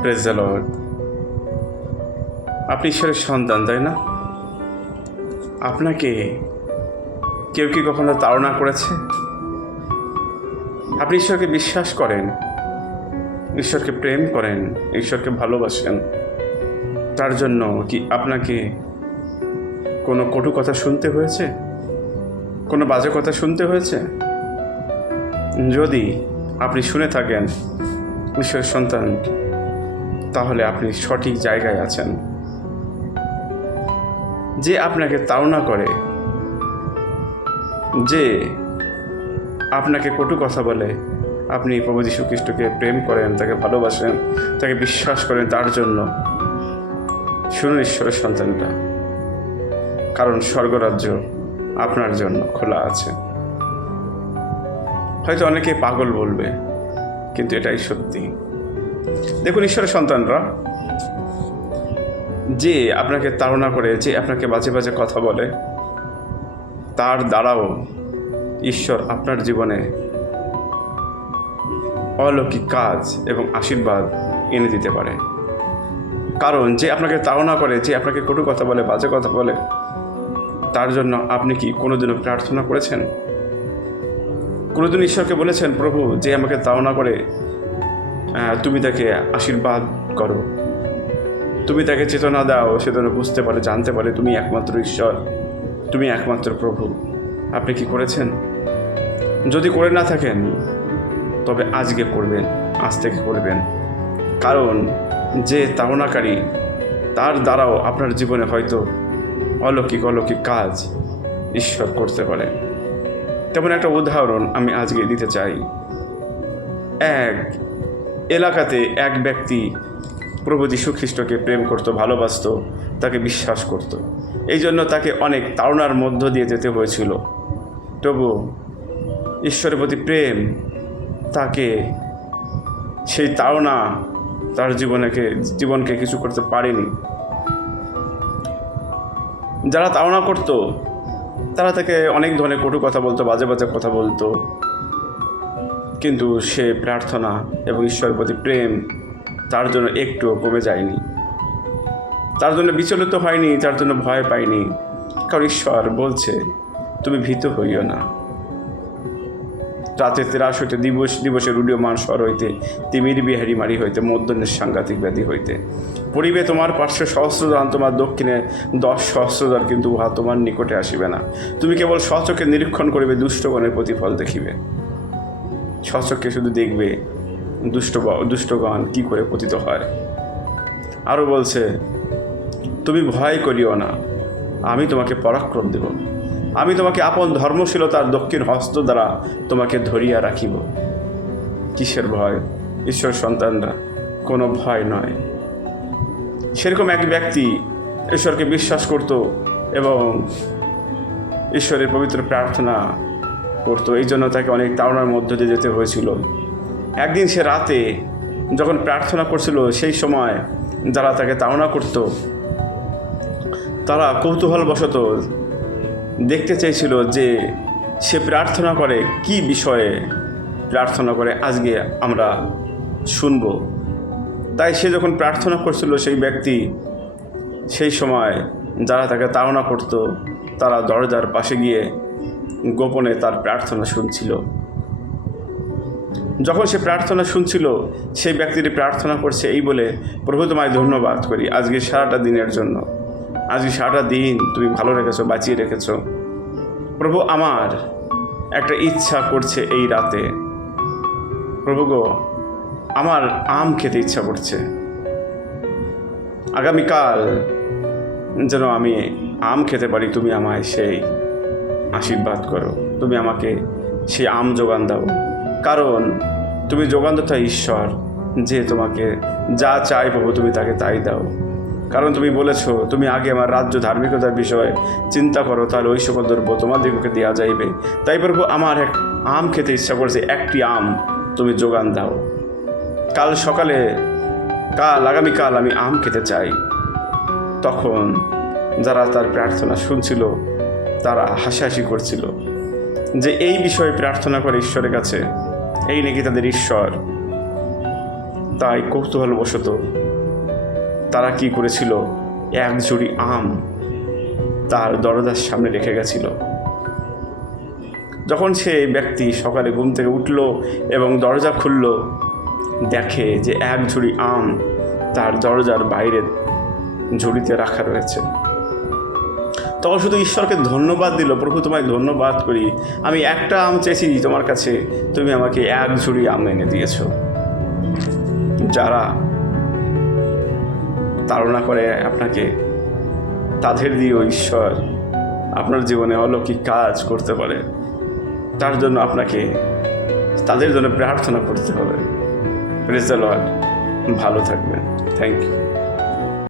Praise Lord আপনি ঈশ্বরের সন্তান, তাই না? আপনাকে কেউ কি কখনো তাড়না করেছে? আপনি ঈশ্বরকে বিশ্বাস করেন, ঈশ্বরকে প্রেম করেন, ঈশ্বরকে ভালোবাসেন। তার জন্য কি আপনাকে কোনো কটু কথা শুনতে হয়েছে? কোনো বাজে কথা শুনতে হয়েছে? যদি আপনি শুনে থাকেন, ঈশ্বরের সন্তান তাহলে আপনি সঠিক জায়গায় আছেন। যে আপনাকে তাড়না করে, যে আপনাকে কটু কথা বলে, আপনি প্রভু যীশু খ্রিস্টকে প্রেম করেন, তাকে ভালোবাসেন, তাকে বিশ্বাস করেন তার জন্য, শুনুন ঈশ্বরের সন্তানটা। কারণ স্বর্গরাজ্য আপনার জন্য খোলা আছে। হয়তো অনেকে পাগল বলবে, কিন্তু এটাই সত্যি। দেখুন, ঈশ্বরের সন্তানরা, যে আপনাকে তাড়না করে, যে আপনাকে বাজে বাজে কথা বলে, তার দ্বারাও ঈশ্বর আপনার জীবনে অলৌকিক কাজ এবং আশীর্বাদ এনে দিতে পারে। কারণ, যে আপনাকে তাড়না করে, যে আপনাকে কটু কথা বলে, বাজে কথা বলে, তার জন্য আপনি কি কোনোদিনও প্রার্থনা করেছেন? কোনোদিন ঈশ্বরকে বলেছেন, প্রভু, যে আমাকে তাড়না করে তুমি তাকে আশীর্বাদ করো। তুমি তাকে চেতনা দাও, সে যেন বুঝতে পারে, জানতে পারে তুমি একমাত্র ঈশ্বর, তুমি একমাত্র প্রভু। আপনি কি করেছেন? যদি করে না থাকেন, তবে আজকে করবেন, আজ থেকে করবেন। কারণ যে তাড়নাকারী, তার দ্বারাও আপনার জীবনে হয়তো অলৌকিক অলৌকিক কাজ ঈশ্বর করতে পারে। তেমন একটা উদাহরণ আমি আজকে দিতে চাই। এক এলাকাতে এক ব্যক্তি প্রভু যীশু খ্রিস্টকে প্রেম করত, ভালোবাসত, তাকে বিশ্বাস করত। এই জন্য তাকে অনেক তাড়নার মধ্য দিয়ে যেতে হয়েছিল। তবু ঈশ্বরের প্রতি প্রেম, তাকে সেই তাড়না তার জীবনেকে, জীবনকে কিছু করতে পারেনি। যারা তাড়না করতো, তারা তাকে অনেক ধরনের কটু কথা বলতো, বাজে বাজে কথা বলতো। কিন্তু সে প্রার্থনা এবং ঈশ্বরের প্রতি প্রেম তার জন্য একটুও কমে যায়নি। তার জন্য বিচলিত হয়নি, তার জন্য ভয় পায়নি। কারণ ঈশ্বর বলছে, তুমি ভীত হইও না। রাতে তেরাস হইতে, দিবস দিবসের উডীয়মান স্বর হইতে, তিমির বিহারি মারি হইতে মধ্যনের সাংঘাতিক ব্যাধি হইতে। পরিবে তোমার পার্শ্বে সহস্রদান, তোমার দক্ষিণে দশ সহস্রদার কিন্তু উহা তোমার নিকটে আসিবে না। তুমি কেবল স্বচকে নিরীক্ষণ করিবে দুষ্টগণের প্রতিফল দেখিবে। স্বচকে শুধু দেখবে দুষ্ট দুষ্টগণ কি করে পতিত হয়। আরও বলছে, তুমি ভয় করিও না, আমি তোমাকে পরাক্রম দেব। আমি তোমাকে আপন ধর্মশীলতার দক্ষিণ হস্ত দ্বারা তোমাকে ধরিয়া রাখিব। কিসের ভয়? ঈশ্বর সন্তানরা, কোনো ভয় নয়। সেরকম এক ব্যক্তি ঈশ্বরকে বিশ্বাস করত এবং ঈশ্বরের পবিত্র প্রার্থনা করতো। এই জন্য তাকে অনেক তাড়নার মধ্য দিয়ে যেতে হয়েছিল। একদিন সে রাতে যখন প্রার্থনা করছিল, সেই সময় যারা তাকে তাড়না করত, তারা কৌতূহলবশত দেখতে চাইছিল যে সে প্রার্থনা করে কি বিষয়ে প্রার্থনা করে আজকে আমরা শুনব। তাই সে যখন প্রার্থনা করছিল, সেই ব্যক্তি সেই সময় যারা তাকে তাড়না করত, তারা দরজার পাশে গিয়ে গোপনে তার প্রার্থনা শুনছিল। যখন সে প্রার্থনা শুনছিল, সেই ব্যক্তিটি প্রার্থনা করছে এই বলে, প্রভু তোমায় ধন্যবাদ করি আজকে সারাটা দিনের জন্য। আজকে সারাটা দিন তুমি ভালো রেখেছো, বাঁচিয়ে রেখেছো। প্রভু আমার একটা ইচ্ছা করছে এই রাতে। প্রভু গো, আমার আম খেতে ইচ্ছা করছে। আগামীকাল যেন আমি আম খেতে পারি, তুমি আমায় সেই আশীর্বাদ করো। তুমি আমাকে সেই আম যোগান দাও। কারণ তুমি যোগানদাতা ঈশ্বর, যে তোমাকে যা চাই প্রভু তুমি তাকে তাই দাও। কারণ তুমি বলেছ, তুমি আগে আমার রাজ্য ধার্মিকতার বিষয়ে চিন্তা করো, তাহলে ওই সকল দ্রব্য তোমাদেরকে দেওয়া যাইবে। তাই প্রভু, আমার এক আম খেতে ইচ্ছা করছে, একটি আম তুমি যোগান দাও। কাল সকালে, কাল আগামীকাল আমি আম খেতে চাই। তখন যারা তার প্রার্থনা শুনছিল তারা হাসাহাসি করছিল যে এই বিষয়ে প্রার্থনা করে ঈশ্বরের কাছে, এই নাকি তাদের ঈশ্বর। তাই কৌতূহলবশত তারা কি করেছিল? এক ঝুড়ি আম তার দরজার সামনে রেখে গেছিল। যখন সে ব্যক্তি সকালে ঘুম থেকে উঠল এবং দরজা খুলল, দেখে যে এক ঝুড়ি আম তার দরজার বাইরে ঝুড়িতে রাখা রয়েছে। তখন শুধু ঈশ্বরকে ধন্যবাদ দিল, প্রভু তোমায় ধন্যবাদ করি। আমি একটা আম চেয়েছি তোমার কাছে, তুমি আমাকে এক ঝুড়ি আম এনে দিয়েছ। যারা তাড়না করে আপনাকে, তাদের দিয়েও ঈশ্বর আপনার জীবনে অলৌকিক কাজ করতে পারে। তার জন্য আপনাকে, তাদের জন্য প্রার্থনা করতে হবে। রেজাল্ট ভালো থাকবেন। Thank you